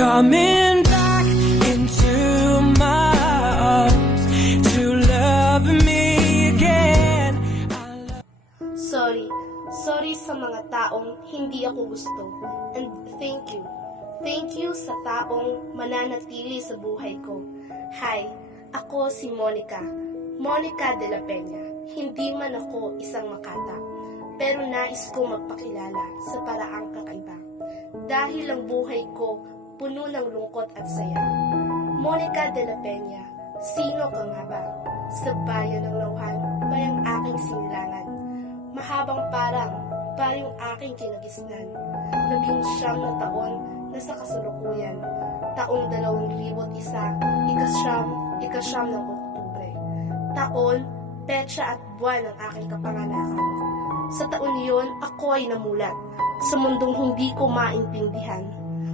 coming back into my arms to love me again. Sorry sa mga taong hindi ako gusto. And thank you. Thank you sa taong mananatili sa buhay ko. Hi, ako si Monica. Monica de la Peña. Hindi man ako isang makata, pero nais ko magpakilala sa paraang kakaiba. Dahil ang buhay ko puno ng lungkot at saya. Monica de la Peña, sino ka nga ba? Sa bayan ng Lauhan, bayang aking sinilangan. Mahabang para yung aking kinagisnan. 19 na taon na sa kasalukuyan. Taong 2001, ikasyam ng Oktubre. Taon, petsa at buwan ng aking kapanganakan. Sa taon yun, ako ay namulat sa mundong hindi ko maintindihan.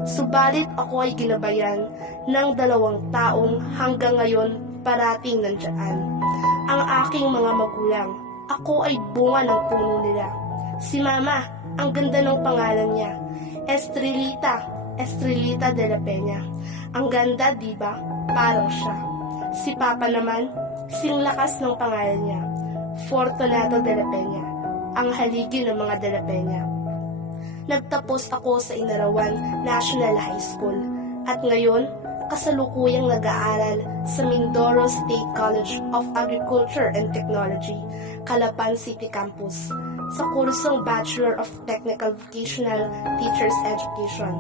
Subalit ako ay ginabayan ng 2 taong hanggang ngayon parating nandiyan. Ang aking mga magulang, ako ay bunga ng puno nila. Si Mama, ang ganda ng pangalan niya, Estrelita de la Peña. Ang ganda, diba? Parang siya. Si Papa naman, sing lakas ng pangalan niya, Fortunato de la Peña, ang haligi ng mga de la Peña. Nagtapos ako sa Inarawan National High School at ngayon, kasalukuyang nag-aaral sa Mindoro State College of Agriculture and Technology, Calapan City Campus, sa kursong Bachelor of Technical Vocational Teachers Education,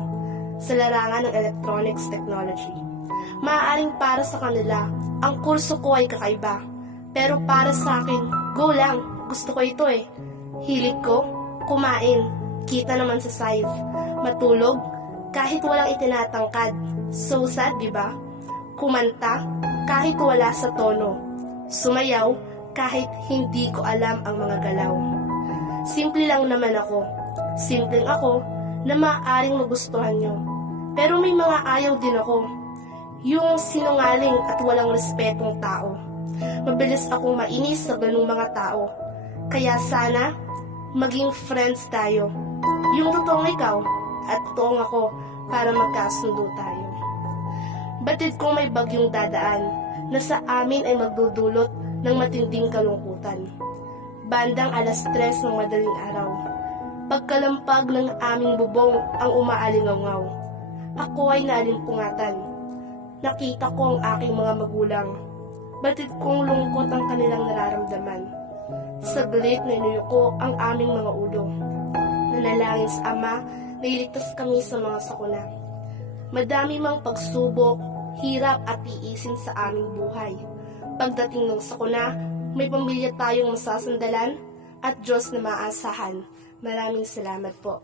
sa larangan ng Electronics Technology. Maaaring para sa kanila, ang kurso ko ay kakaiba, pero para sa akin, go lang, gusto ko ito eh. Hilig ko, kumain, kita naman sa size, matulog, kahit walang itinatangkad. So sad, diba? Kumanta, kahit wala sa tono. Sumayaw, kahit hindi ko alam ang mga galaw. Simple lang naman ako. Simpleng ako na maaaring magustuhan nyo. Pero may mga ayaw din ako. Yung sinungaling at walang respetong tao. Mabilis akong mainis sa ganung mga tao. Kaya sana, maging friends tayo. Yung totoong ikaw at totoong ako para magkasundo tayo. Batid kong may bagyong dadaan na sa amin ay magdudulot ng matinding kalungkutan. Bandang 3:00 ng madaling araw, pagkalampag ng aming bubong ang umaalingaw-ngaw. Ako ay naalimpungatan. Nakita ko ang aking mga magulang. Batid kong lungkot ang kanilang nararamdaman. Saglit na inuyuko ang aming mga ulo. Nanalangin sa Ama na iligtas kami sa mga sakuna. Madami mang pagsubok, hirap at tiisin sa aming buhay. Pagdating ng sakuna, may pamilya tayong masasandalan at Diyos na maasahan. Maraming salamat po.